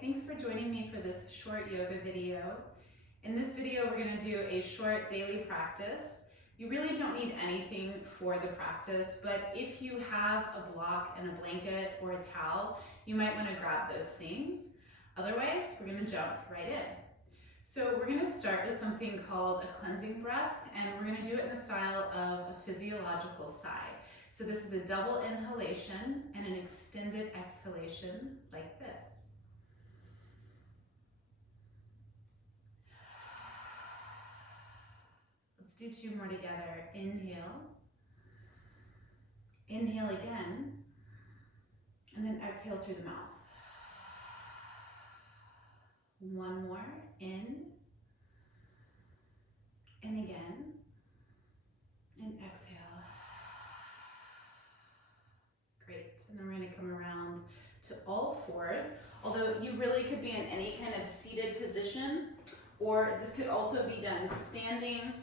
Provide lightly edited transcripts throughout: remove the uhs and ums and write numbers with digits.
Thanks for joining me for this short yoga video. In this video, we're going to do a short daily practice. You really don't need anything for the practice, but if you have a block and a blanket or a towel, you might want to grab those things. Otherwise, we're going to jump right in. So we're going to start with something called a cleansing breath, and we're going to do it in the style of a physiological sigh. So this is a double inhalation and an extended exhalation like this. Let's do two more together. Inhale. Inhale again. And then exhale through the mouth. One more. In. And again. And exhale. Great. And then we're going to come around to all fours. Although you really could be in any kind of seated position, or this could also be done standing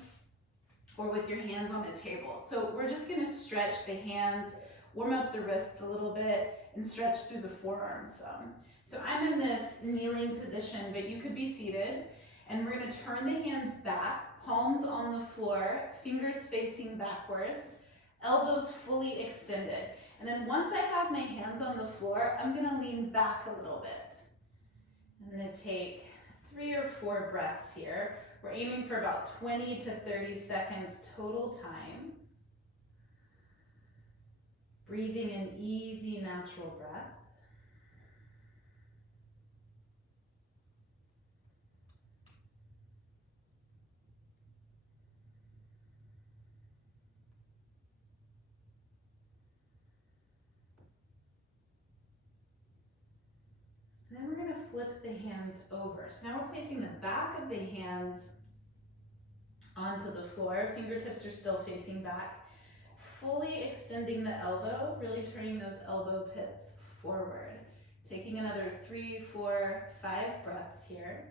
or with your hands on the table. So we're just going to stretch the hands, warm up the wrists a little bit, and stretch through the forearms some. So I'm in this kneeling position, but you could be seated, and we're going to turn the hands back, palms on the floor, fingers facing backwards, elbows fully extended. And then once I have my hands on the floor, I'm going to lean back a little bit. I'm going to take 3 or 4 breaths here. We're aiming for about 20 to 30 seconds total time. Breathing in easy, natural breath. And then we're going to flip the hands over. So now we're placing the back of the hands onto the floor. Fingertips are still facing back. Fully extending the elbow, really turning those elbow pits forward. Taking another 3, 4, 5 breaths here.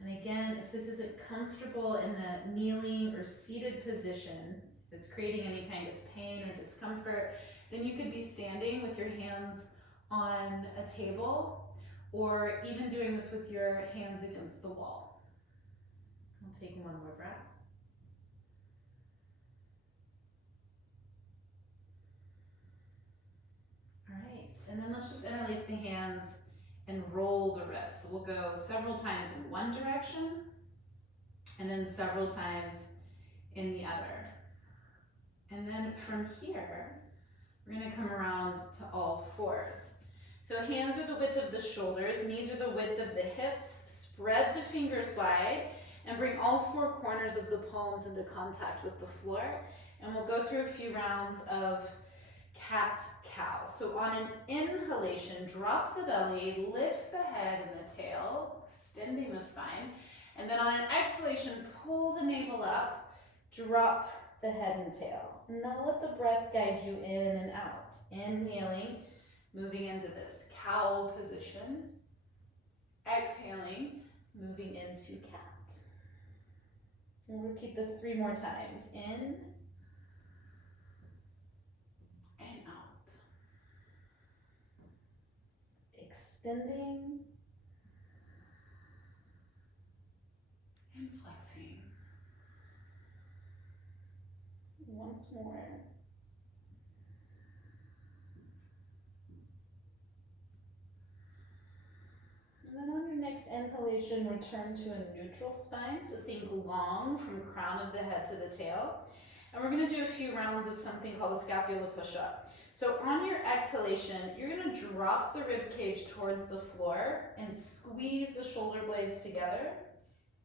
And again, if this isn't comfortable in the kneeling or seated position, if it's creating any kind of pain or discomfort, then you could be standing with your hands on a table, or even doing this with your hands against the wall. We'll take one more breath. All right, and then let's just interlace the hands and roll the wrists. So we'll go several times in one direction, and then several times in the other. And then from here, we're going to come around to all fours. So hands are the width of the shoulders, knees are the width of the hips. Spread the fingers wide and bring all 4 corners of the palms into contact with the floor. And we'll go through a few rounds of cat-cow. So on an inhalation, drop the belly, lift the head and the tail, extending the spine. And then on an exhalation, pull the navel up, drop the head and tail. Now let the breath guide you in and out. Inhaling, moving into this cow position. Exhaling, moving into cat. We'll repeat this 3 more times. In and out. Extending and flexing. Once more. And then on your next inhalation, return to a neutral spine. So think long from crown of the head to the tail. And we're going to do a few rounds of something called a Scapula Push-Up. So on your exhalation, you're going to drop the rib cage towards the floor and squeeze the shoulder blades together.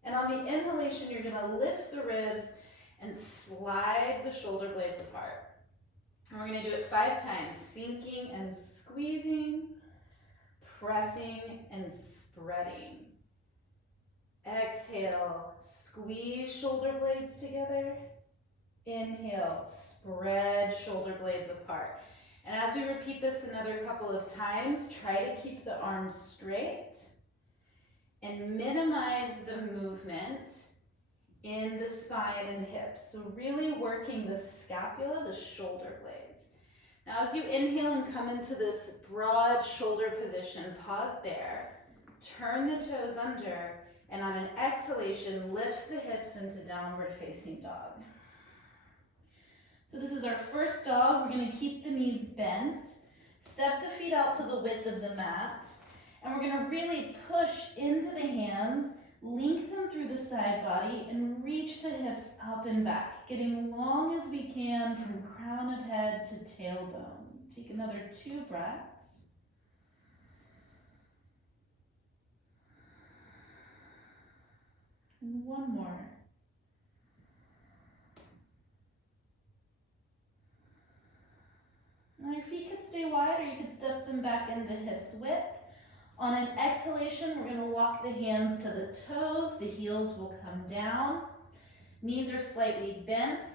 And on the inhalation, you're going to lift the ribs and slide the shoulder blades apart. And we're going to do it 5 times, sinking and squeezing, pressing and spreading. Exhale, squeeze shoulder blades together. Inhale, spread shoulder blades apart. And as we repeat this another couple of times, try to keep the arms straight and minimize the movement in the spine and hips. So really working the scapula, the shoulder blades. Now as you inhale and come into this broad shoulder position, pause there, turn the toes under, and on an exhalation, lift the hips into downward facing dog. So this is our first dog. We're going to keep the knees bent, step the feet out to the width of the mat, and we're going to really push into the hands, link them through the side body, and reach the hips up and back, getting long as we can from crown of head to tailbone. Take another 2 breaths. And one more. Now your feet could stay wide or you could step them back into hips width. On an exhalation, we're going to walk the hands to the toes. The heels will come down. Knees are slightly bent.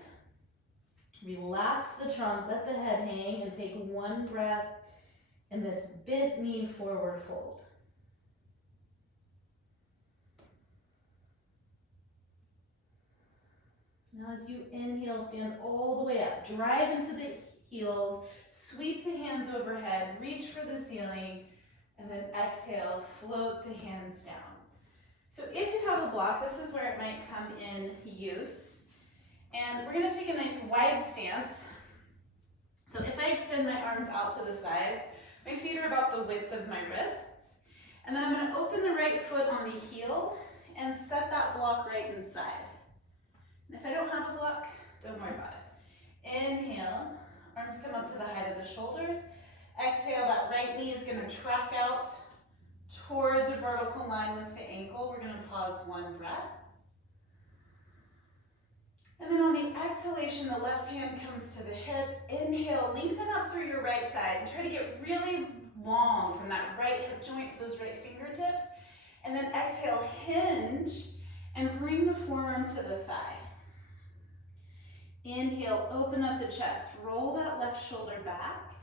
Relax the trunk, let the head hang, and take 1 breath in this bent knee forward fold. Now as you inhale, stand all the way up. Drive into the heels, sweep the hands overhead, reach for the ceiling, and then exhale, float the hands down. So if you have a block, this is where it might come in use. And we're gonna take a nice wide stance. So if I extend my arms out to the sides, my feet are about the width of my wrists. And then I'm gonna open the right foot on the heel and set that block right inside. And if I don't have a block, don't worry about it. Inhale, arms come up to the height of the shoulders. Exhale, that right knee is gonna track out towards a vertical line with the ankle. We're gonna pause 1 breath. And then on the exhalation, the left hand comes to the hip. Inhale, lengthen up through your right side and try to get really long from that right hip joint to those right fingertips. And then exhale, hinge, and bring the forearm to the thigh. Inhale, open up the chest, roll that left shoulder back,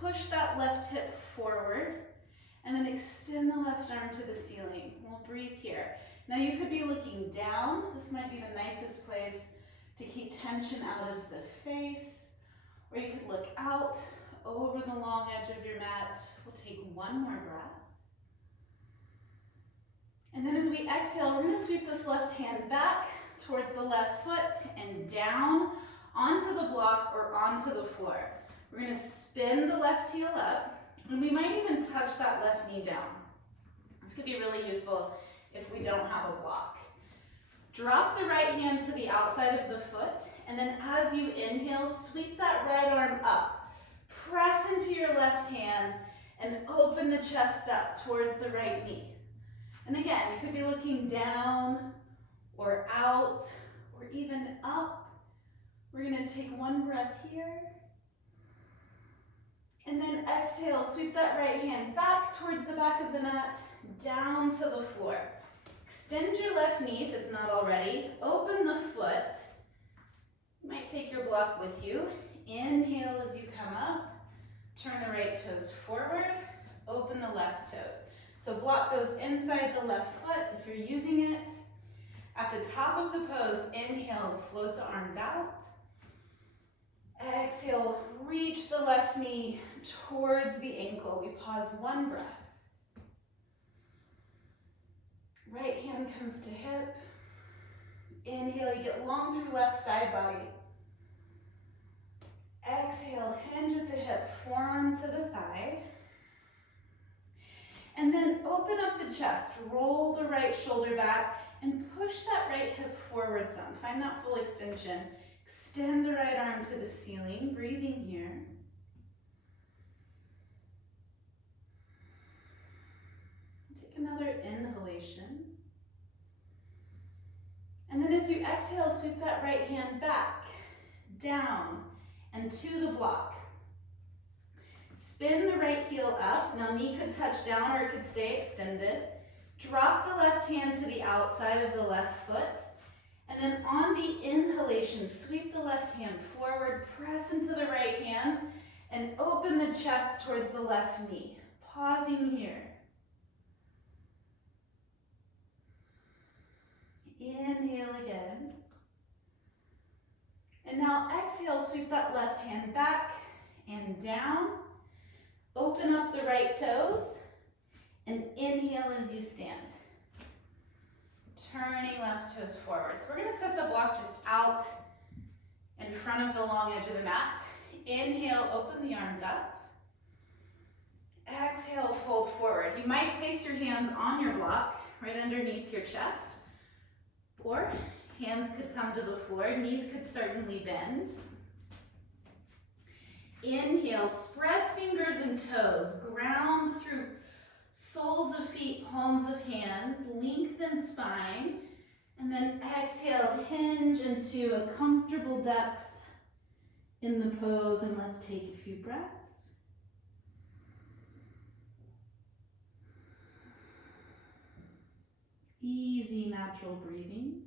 push that left hip forward, and then extend the left arm to the ceiling. We'll breathe here. Now you could be looking down. This might be the nicest place to keep tension out of the face, or you could look out over the long edge of your mat. We'll take 1 more breath. And then as we exhale, we're gonna sweep this left hand back towards the left foot and down onto the block or onto the floor. We're gonna spin the left heel up, and we might even touch that left knee down. This could be really useful if we don't have a block. Drop the right hand to the outside of the foot, and then as you inhale, sweep that right arm up. Press into your left hand and open the chest up towards the right knee. And again, you could be looking down or out or even up. We're gonna take 1 breath here. And then exhale, sweep that right hand back towards the back of the mat, down to the floor. Extend your left knee if it's not already. Open the foot. You might take your block with you. Inhale as you come up. Turn the right toes forward. Open the left toes. So block goes inside the left foot if you're using it. At the top of the pose, inhale, float the arms out. Exhale, reach the left knee towards the ankle. We pause 1 breath. Right hand comes to hip. Inhale, you get long through left side body. Exhale, hinge at the hip, forearm to the thigh. And then open up the chest, roll the right shoulder back, and push that right hip forward some. Find that full extension. Extend the right arm to the ceiling, breathing here. Take another inhalation. And then as you exhale, sweep that right hand back, down, and to the block. Spin the right heel up. Now knee could touch down or it could stay extended. Drop the left hand to the outside of the left foot. And then on the inhalation, sweep the left hand forward, press into the right hand, and open the chest towards the left knee. Pausing here. Inhale again. And now exhale, sweep that left hand back and and down. Open up the right toes and inhale as you stand. Turning left toes forward. So we're gonna set the block just out in front of the long edge of the mat. Inhale, open the arms up. Exhale, fold forward. You might place your hands on your block, right underneath your chest, or hands could come to the floor, knees could certainly bend. Inhale, spread fingers and toes, ground through soles of feet, palms of hands, lengthen spine, and then exhale, hinge into a comfortable depth in the pose, and let's take a few breaths. Easy, natural breathing.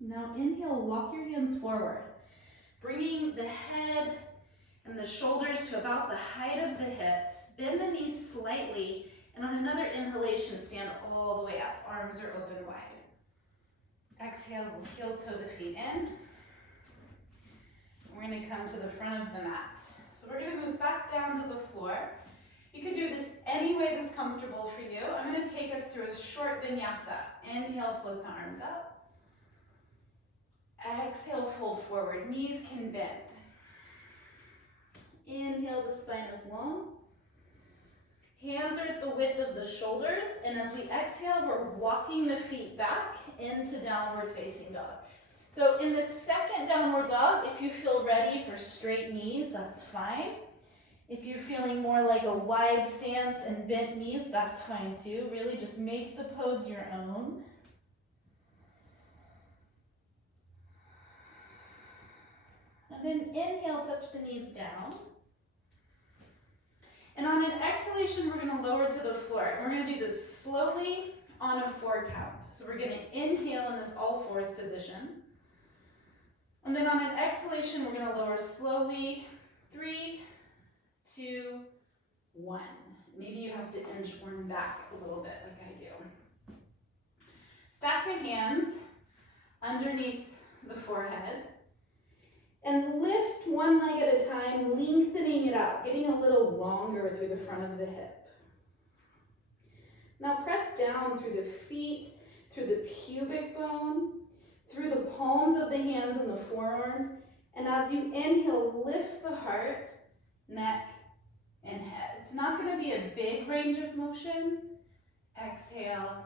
Now inhale, walk your hands forward, bringing the head and the shoulders to about the height of the hips. Bend the knees slightly, and on another inhalation, stand all the way up. Arms are open wide. Exhale, we'll heel toe the feet in. We're gonna come to the front of the mat. So we're gonna move back down to the floor. You can do this any way that's comfortable for you. I'm gonna take us through a short vinyasa. Inhale, float the arms up. Exhale, fold forward, knees can bend. Inhale, the spine is long. Hands are at the width of the shoulders, and as we exhale, we're walking the feet back into downward facing dog. So in the second downward dog, if you feel ready for straight knees, that's fine. If you're feeling more like a wide stance and bent knees, that's fine too. Really just make the pose your own. And then inhale, touch the knees down. And on an exhalation, we're gonna lower to the floor. We're gonna do this slowly on a 4 count. So we're gonna inhale in this all fours position. And then on an exhalation, we're gonna lower slowly. 3, 2, 1. Maybe you have to inch one back a little bit like I do. Stack the hands underneath the forehead. And lift one leg at a time, lengthening it out, getting a little longer through the front of the hip. Now press down through the feet, through the pubic bone, through the palms of the hands and the forearms. And as you inhale, lift the heart, neck, and head. It's not going to be a big range of motion. Exhale,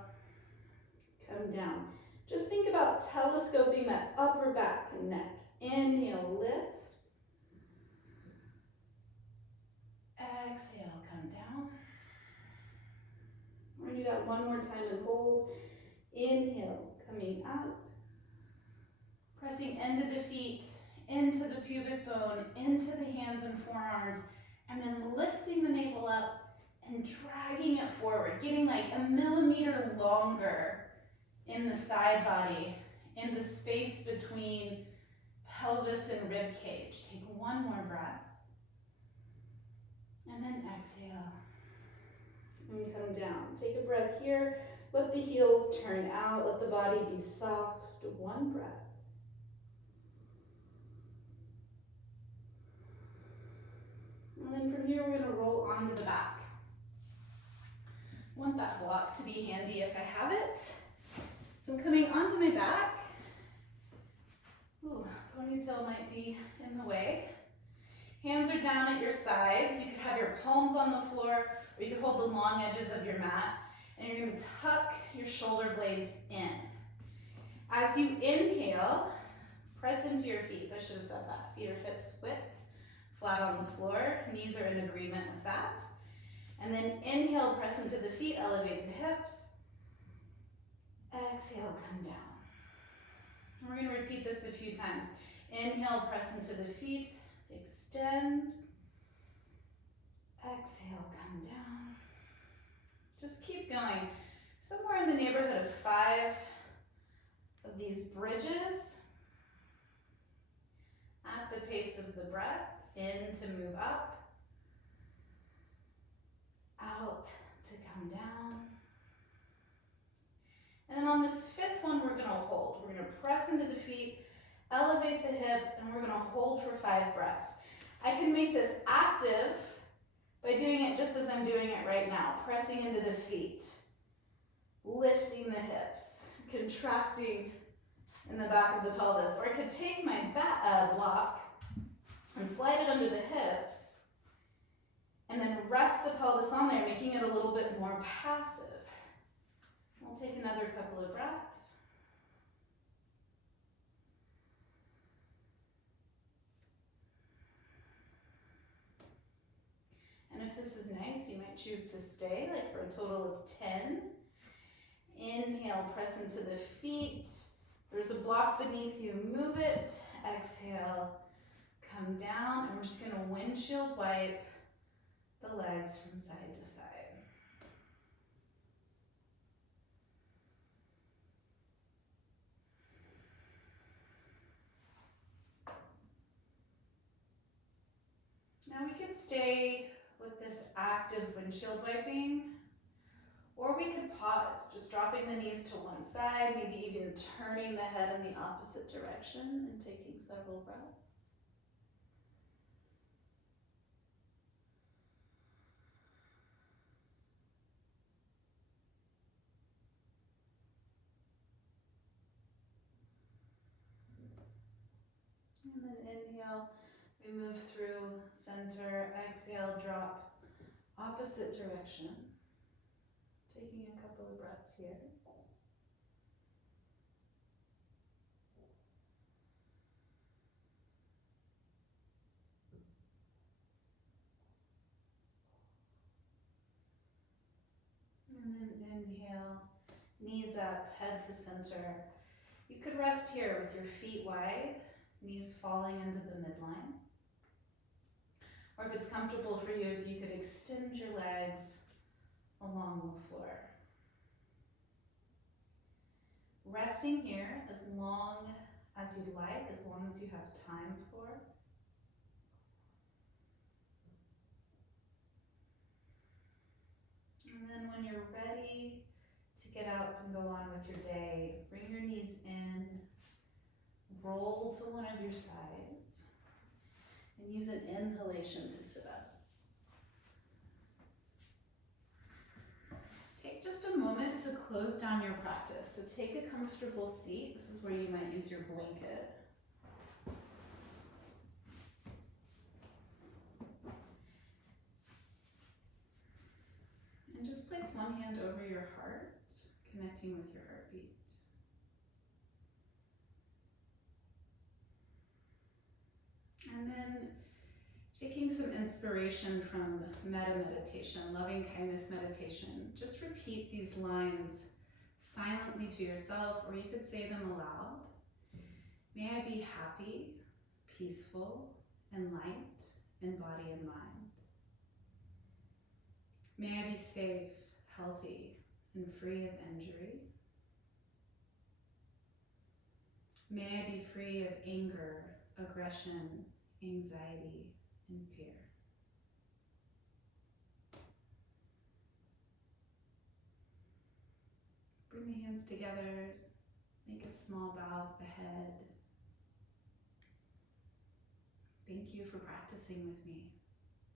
come down. Just think about telescoping that upper back and neck. Inhale, lift. Exhale, come down. We're going to do that one more time and hold. Inhale, coming up. Pressing into the feet, into the pubic bone, into the hands and forearms, and then lifting the navel up and dragging it forward, getting like a millimeter longer in the side body, in the space between pelvis and rib cage. Take one more breath. And then exhale. And come down. Take a breath here. Let the heels turn out. Let the body be soft. One breath. And then from here, we're going to roll onto the back. I want that block to be handy if I have it. So I'm coming onto my back. Ooh, ponytail might be in the way. Hands are down at your sides. You could have your palms on the floor, or you could hold the long edges of your mat. And you're going to tuck your shoulder blades in. As you inhale, press into your feet. So I should have said that. Feet are hips width, flat on the floor. Knees are in agreement with that. And then inhale, press into the feet, elevate the hips. Exhale, come down. And we're going to repeat this a few times. Inhale, press into the feet, extend. Exhale, come down. Just keep going. Somewhere in the neighborhood of 5 of these bridges. At the pace of the breath, in to move up, out to come down. And then on this 5th one, we're going to hold. We're going to press into the feet, hips, and we're gonna hold for 5 breaths. I can make this active by doing it just as I'm doing it right now, pressing into the feet, lifting the hips, contracting in the back of the pelvis. Or I could take my block and slide it under the hips, and then rest the pelvis on there, making it a little bit more passive. We'll take another couple of breaths. And if this is nice, you might choose to stay, like for a total of 10. Inhale, press into the feet. There's a block beneath you, move it. Exhale, come down, and we're just gonna windshield wipe the legs from side to side. Now we could stay with this active windshield wiping, or we could pause, just dropping the knees to one side, maybe even turning the head in the opposite direction and taking several breaths. And then inhale, we move through center, exhale, drop, opposite direction. Taking a couple of breaths here. And then inhale, knees up, head to center. You could rest here with your feet wide, knees falling into the midline. Or if it's comfortable for you, you could extend your legs along the floor. Resting here as long as you'd like, as long as you have time for. And then when you're ready to get up and go on with your day, bring your knees in, roll to one of your sides, and use an inhalation to sit up. Take just a moment to close down your practice. So take a comfortable seat. This is where you might use your blanket. And just place one hand over your heart, connecting with your heartbeat. And then taking some inspiration from metta meditation, loving kindness meditation, just repeat these lines silently to yourself, or you could say them aloud. May I be happy, peaceful, and light in body and mind. May I be safe, healthy, and free of injury. May I be free of anger, aggression, anxiety, and fear. Bring the hands together, make a small bow of the head. Thank you for practicing with me.